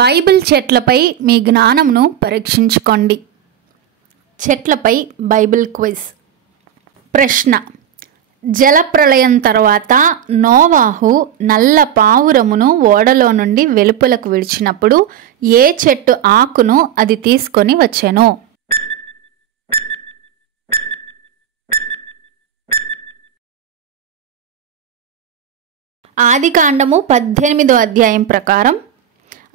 Bible చెట్లపై మీ జ్ఞానంను పరీక్షించుకోండి. చెట్లపై Bible quiz. ప్రశ్న: జలప్రళయం తర్వాత నోవాహు నల్ల పావురమును ఓడలో నుండి వెలుపలకు విడిచినప్పుడు ఏ చెట్టు ఆకును అది తీసుకొని వచ్చెను? ఆదికాండము 18వ అధ్యాయం ప్రకారం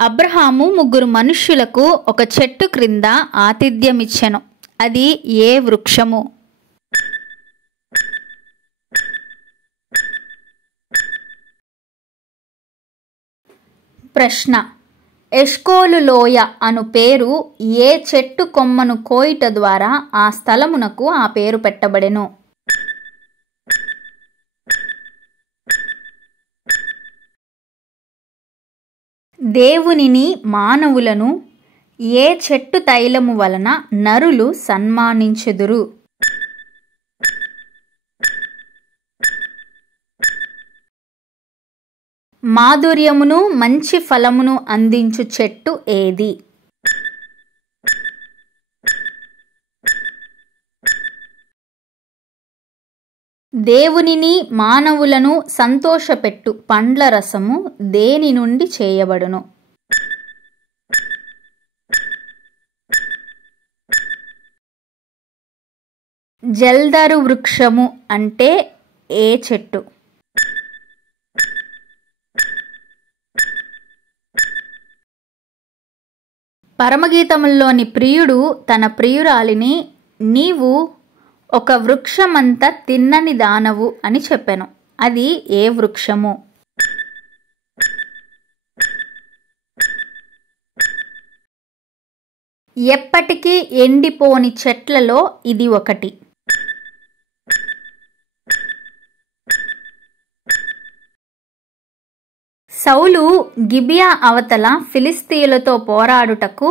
అబ్రహాము 3 మనుష్యులకు ఒక చెట్టు క్రింద ఆతిథ్యమిచ్చెను. అది ఏ వృక్షము? ప్రశ్న: ఎష్కోలు లోయ అను పేరు ఏ చెట్టు కొమ్మను కోయుట ద్వారా ఆ స్థలమునకు ఆ పేరు పెట్టబడెను? దేవునిని మానవులను ఏ చెట్టు తైలము వలన నరులు సన్మానించెదురు? మాధుర్యమును మంచి ఫలమును అందించు చెట్టు ఏది? దేవునిని మానవులను సంతోషపెట్టు పండ్ల రసము దేని నుండి చేయబడును? జల్దరు వృక్షము అంటే ఏ చెట్టు? పరమగీతముల్లోని ప్రియుడు తన ప్రియురాలిని నీవు ఒక వృక్షమంత తిన్నని దానవు అని చెప్పెను. అది ఏ వృక్షము? ఎప్పటికీ ఎండిపోని చెట్లలో ఇది ఒకటి. సౌలు గిబియా అవతల ఫిలిస్తీయులతో పోరాడుటకు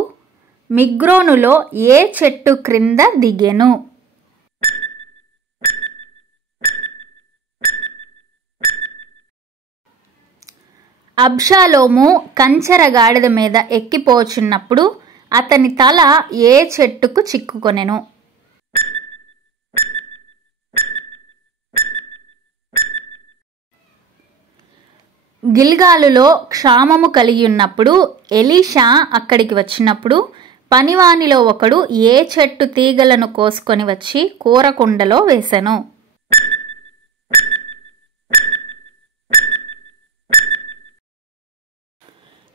మిగ్రోనులో ఏ చెట్టు క్రింద దిగెను? అబ్షాలోము కంచెర గాడిద మీద ఎక్కిపోచున్నప్పుడు అతని తల ఏ చెట్టుకు చిక్కుకొనెను? గిల్గాలులో క్షామము కలిగి ఉన్నప్పుడు ఎలీషా అక్కడికి వచ్చినప్పుడు పనివానిలో ఒకడు ఏ చెట్టు తీగలను కోసుకొని వచ్చి కూరకుండలో వేసెను?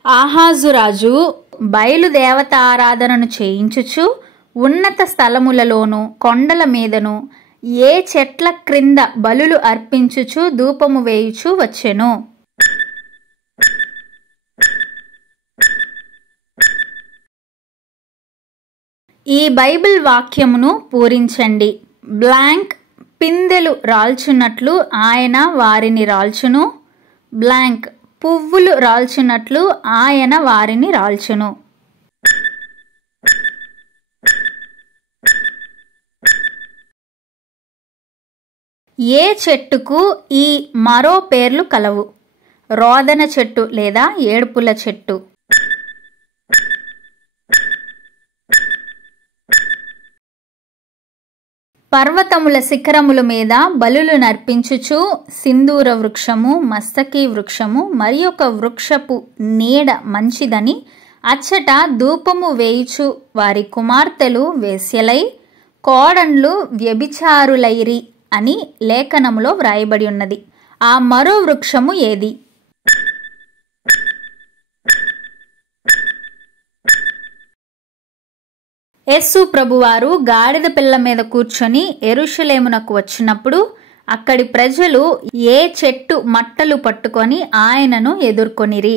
ఆహాజు రాజు బయలుదేవత ఆరాధనను చేయించుచు ఉన్నత స్థలములలోను కొండల మీదను ఏ చెట్ల క్రింద బలులు అర్పించుచు ధూపము వేయుచు వచ్చెను? ఈ బైబిల్ వాక్యమును పూరించండి. బ్లాంక్ పిందెలు రాల్చున్నట్లు ఆయన వారిని రాల్చును. బ్లాంక్ పువ్వులు రాల్చున్నట్లు ఆయన వారిని రాల్చును. ఏ చెట్టుకు ఈ మరో పేర్లు కలవు? రోదన చెట్టు లేదా ఏడుపుల చెట్టు? పర్వతముల శిఖరముల మీద బలులు నర్పించుచు సింధూర వృక్షము, మస్తకి వృక్షము మరి ఒక వృక్షపు నీడ మంచిదని అచ్చట ధూపము వేయుచు వారి కుమార్తెలు వేశ్యలై కోడండ్లు వ్యభిచారులైరి అని లేఖనములో వ్రాయబడి ఉన్నది. ఆ మరో వృక్షము ఏది? యేసు ప్రభువారు గాడిద పిల్ల మీద కూర్చొని యెరూషలేమునకు వచ్చినప్పుడు అక్కడి ప్రజలు ఏ చెట్టు మట్టలు పట్టుకొని ఆయనను ఎదుర్కొనిరి?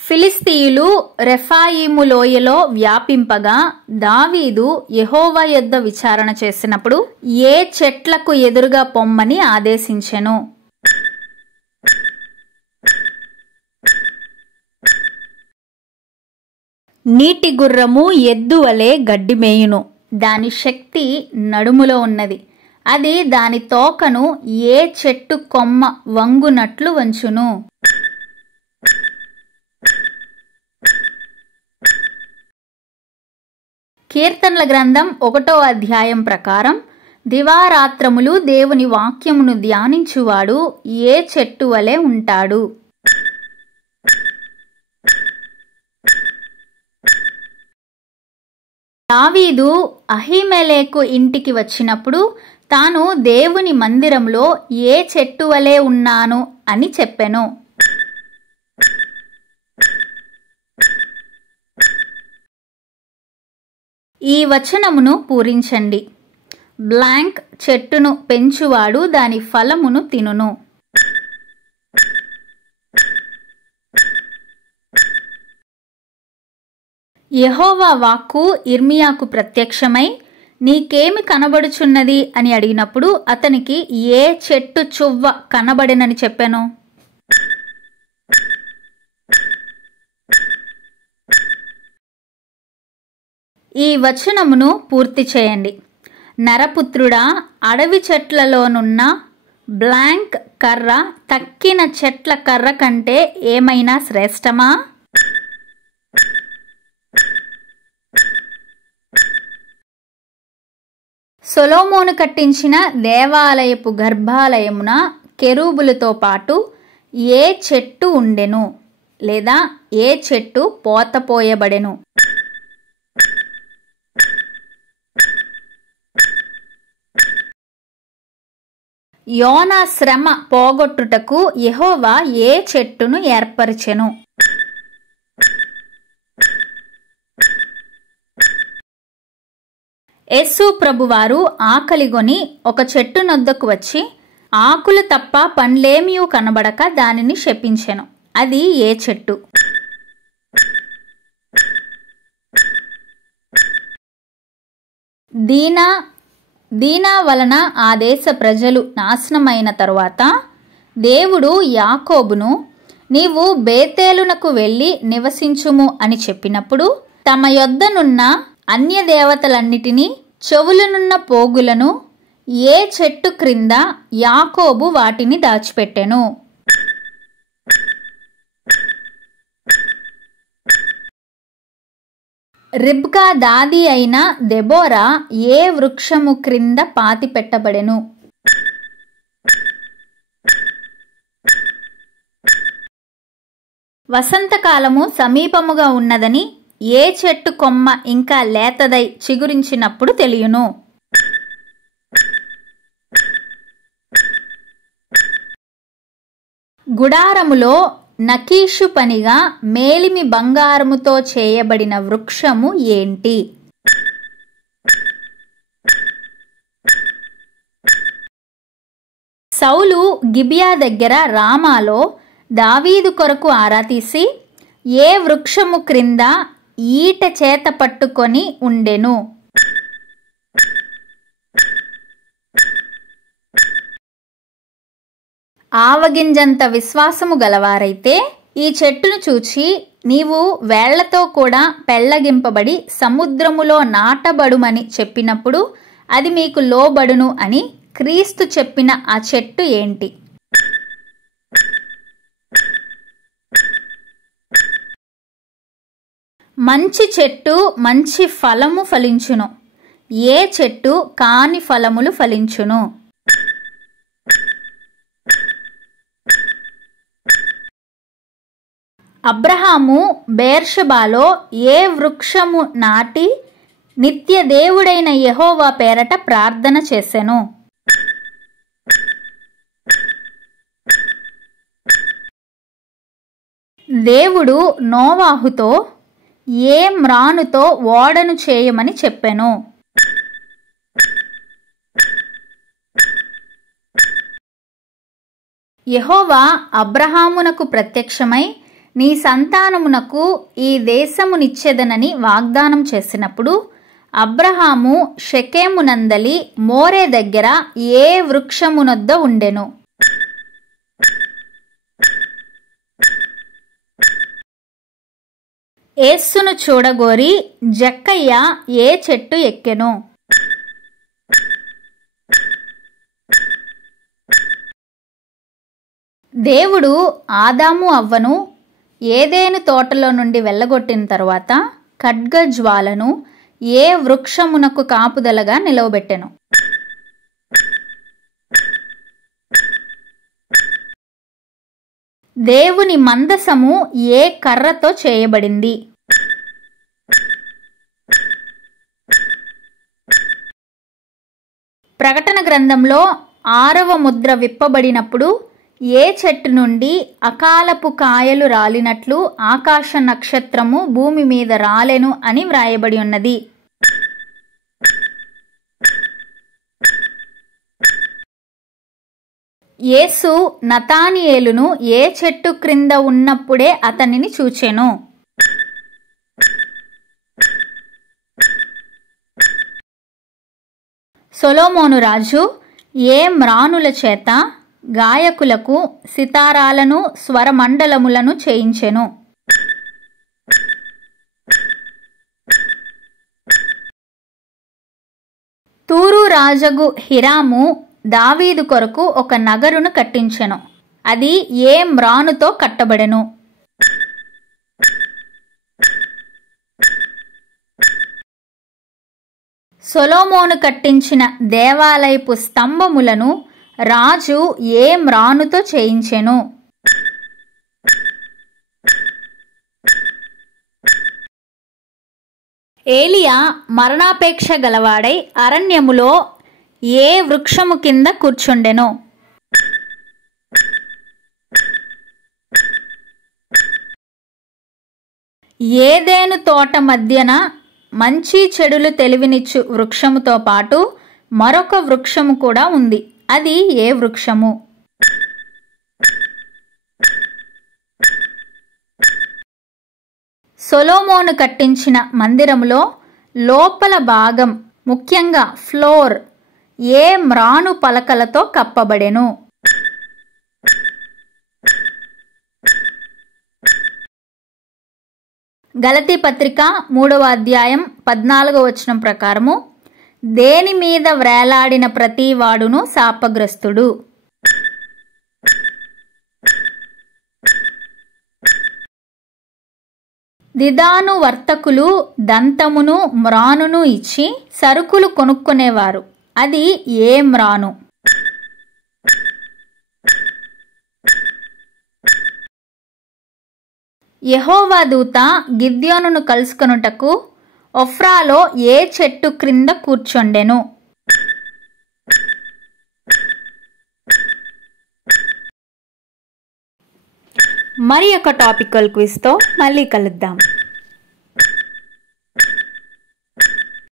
ఫిలిస్తీయులు రెఫాయిము లోయలో వ్యాపింపగా దావీదు యెహోవా యొద్ద విచారణ చేసినప్పుడు ఏ చెట్లకు ఎదురుగా పొమ్మని ఆదేశించెను? నీటి గుర్రము ఎద్దు వలె గడ్డి మేయును, దాని శక్తి నడుములో ఉన్నది, అది దాని తోకను ఏ చెట్టు కొమ్మ వంగునట్లు వంచును. కీర్తనల గ్రంథం 1వ అధ్యాయం ప్రకారం దివారాత్రములు దేవుని వాక్యమును ధ్యానించువాడు ఏ చెట్టు వలె ఉంటాడు. దావీదు అహీమెలెకు ఇంటికి వచ్చినప్పుడు తాను దేవుని మందిరంలో ఏ చెట్టు వలె ఉన్నాను అని చెప్పెను. ఈ వచనమును పూరించండి. బ్లాంక్ చెట్టును పెంచువాడు దాని ఫలమును తినును. యెహోవా వాక్కు ఇర్మియాకు ప్రత్యక్షమై నీకేమి కనబడుచున్నది అని అడిగినప్పుడు అతనికి ఏ చెట్టు చువ్వ కనబడెనని చెప్పెను. ఈ వచనమును పూర్తి చేయండి. నరపుత్రుడా, అడవి చెట్లలోనున్న బ్లాంక్ కర్ర తక్కిన చెట్ల కర్ర కంటే ఏమైనా శ్రేష్టమా? సొలొమోను కట్టించిన దేవాలయపు గర్భాలయమున కెరూబులతో పాటు ఏ చెట్టు ఉండెను లేదా ఏ చెట్టు పోతపోయబడెను? యోనా శ్రమ పోగొట్టుటకు యెహోవా ఏ చెట్టును ఏర్పరచెను? యేసు ప్రభువారు ఆకలిగొని ఒక చెట్టు నొద్దకు వచ్చి ఆకులు తప్ప పండ్లేమియూ కనబడక దానిని శపించెను. అది ఏ చెట్టు? దీనా వలన ఆ దేశ ప్రజలు నాశనమైన తరువాత దేవుడు యాకోబును నీవు బేతేలునకు వెళ్ళి నివసించుము అని చెప్పినప్పుడు తమ యొద్దనున్న అన్య దేవతలన్నిటినీ చెవులనున్న పోగులను ఏ చెట్టు క్రింద యాకోబు వాటిని దాచిపెట్టెను? రిబ్కా దాది అయిన దెబోరా ఏ వృక్షము క్రింద పాతిపెట్టబడెను? వసంతకాలము సమీపముగా ఉన్నదని ఏ చెట్టు కొమ్మ ఇంకా లేతదై చిగురించినప్పుడు తెలియును? గుడారములో నకీషు పనిగా మేలిమి బంగారముతో చేయబడిన వృక్షము ఏంటి? సౌలు గిబియా దగ్గర రామాలో దావీదు కొరకు ఆరా తీసి ఏ వృక్షము క్రింద ఈట చేత పట్టుకొని ఉండెను? ఆవగింజంత విశ్వాసము గలవారైతే ఈ చెట్టును చూచి నీవు వేళ్లతో కూడా పెళ్లగింపబడి సముద్రములో నాటబడుమని చెప్పినప్పుడు అది మీకు లోబడును అని క్రీస్తు చెప్పిన ఆ చెట్టు ఏంటి? మంచి చెట్టు మంచి ఫలము ఫలించును. ఏ చెట్టు కాని ఫలములు ఫలించును? అబ్రహాము బెర్షెబాలో ఏ వృక్షము నాటి నిత్య దేవుడైన యెహోవా పేరట ప్రార్థన చేసెను? దేవుడు నోవాహుతో ఏ మ్రానుతో ఓడను చేయమని చెప్పెను? యెహోవా అబ్రహామునకు ప్రత్యక్షమై నీ సంతానమునకు ఈ దేశమునిచ్చెదనని వాగ్దానం చేసినప్పుడు అబ్రహాము షెకెమునందలి మోరే దగ్గర ఏ వృక్షమునొద్ద ఉండెను? యేసును చూడగోరి జక్కయ్య ఏ చెట్టు ఎక్కెను? దేవుడు ఆదాము అవ్వను ఏదెను తోటలో నుండి వెళ్ళగొట్టిన తరువాత ఖడ్గజ్వాలను ఏ వృక్షమునకు కాపుదలగా నిలవబెట్టెను? దేవుని మందసము ఏ కర్రతో చేయబడింది? ప్రకటన గ్రంథంలో 6వ ముద్ర విప్పబడినప్పుడు ఏ చెట్టు నుండి అకాలపు కాయలు రాలినట్లు ఆకాశ నక్షత్రము భూమి మీద రాలెను అని వ్రాయబడి ఉన్నది. యేసు నతానియేలును ఏ చెట్టు క్రింద ఉన్నప్పుడే అతనిని చూచెను? సొలొమోను రాజు ఏ మ్రానుల చేత గాయకులకు సితారాలను స్వరమండలములను చేయించెను? తూరు రాజగు హిరాము దావీదు కొరకు ఒక నగరును కట్టించెను. అది ఏ మ్రానుతో కట్టబడెను? సొలొమోను కట్టించిన దేవాలయపు స్తంభములను రాజు ఏ మ్రానుతో చేయించెను? ఏలియా మరణాపేక్ష గలవాడై అరణ్యములో ఏ వృక్షము కింద కూర్చుండెను? ఏదెను తోట మధ్యన మంచి చెడులు తెలివినిచ్చు వృక్షముతో పాటు మరొక వృక్షము కూడా ఉంది. అది ఏ వృక్షము? సొలొమోను కట్టించిన మందిరములో లోపల భాగం ముఖ్యంగా ఫ్లోర్ ఏ మ్రాను పలకలతో కప్పబడెను? గలతీ పత్రిక 3వ అధ్యాయం 14వ వచనం ప్రకారము దేని మీద వ్రేలాడిన ప్రతి వాడును శాపగ్రస్తుడు. దిదాను వర్తకులు దంతమును మ్రానును ఇచ్చి సరుకులు కొనుక్కునేవారు. అది ఏ మ్రాను? యెహోవా దూత గిద్యోనును కలుసుకొనుటకు ఒఫ్రాలో ఏ చెట్టు క్రింద కూర్చుండెను? మరి ఒక టాపికల్ క్విజ్తో మళ్ళీ కలుద్దాం.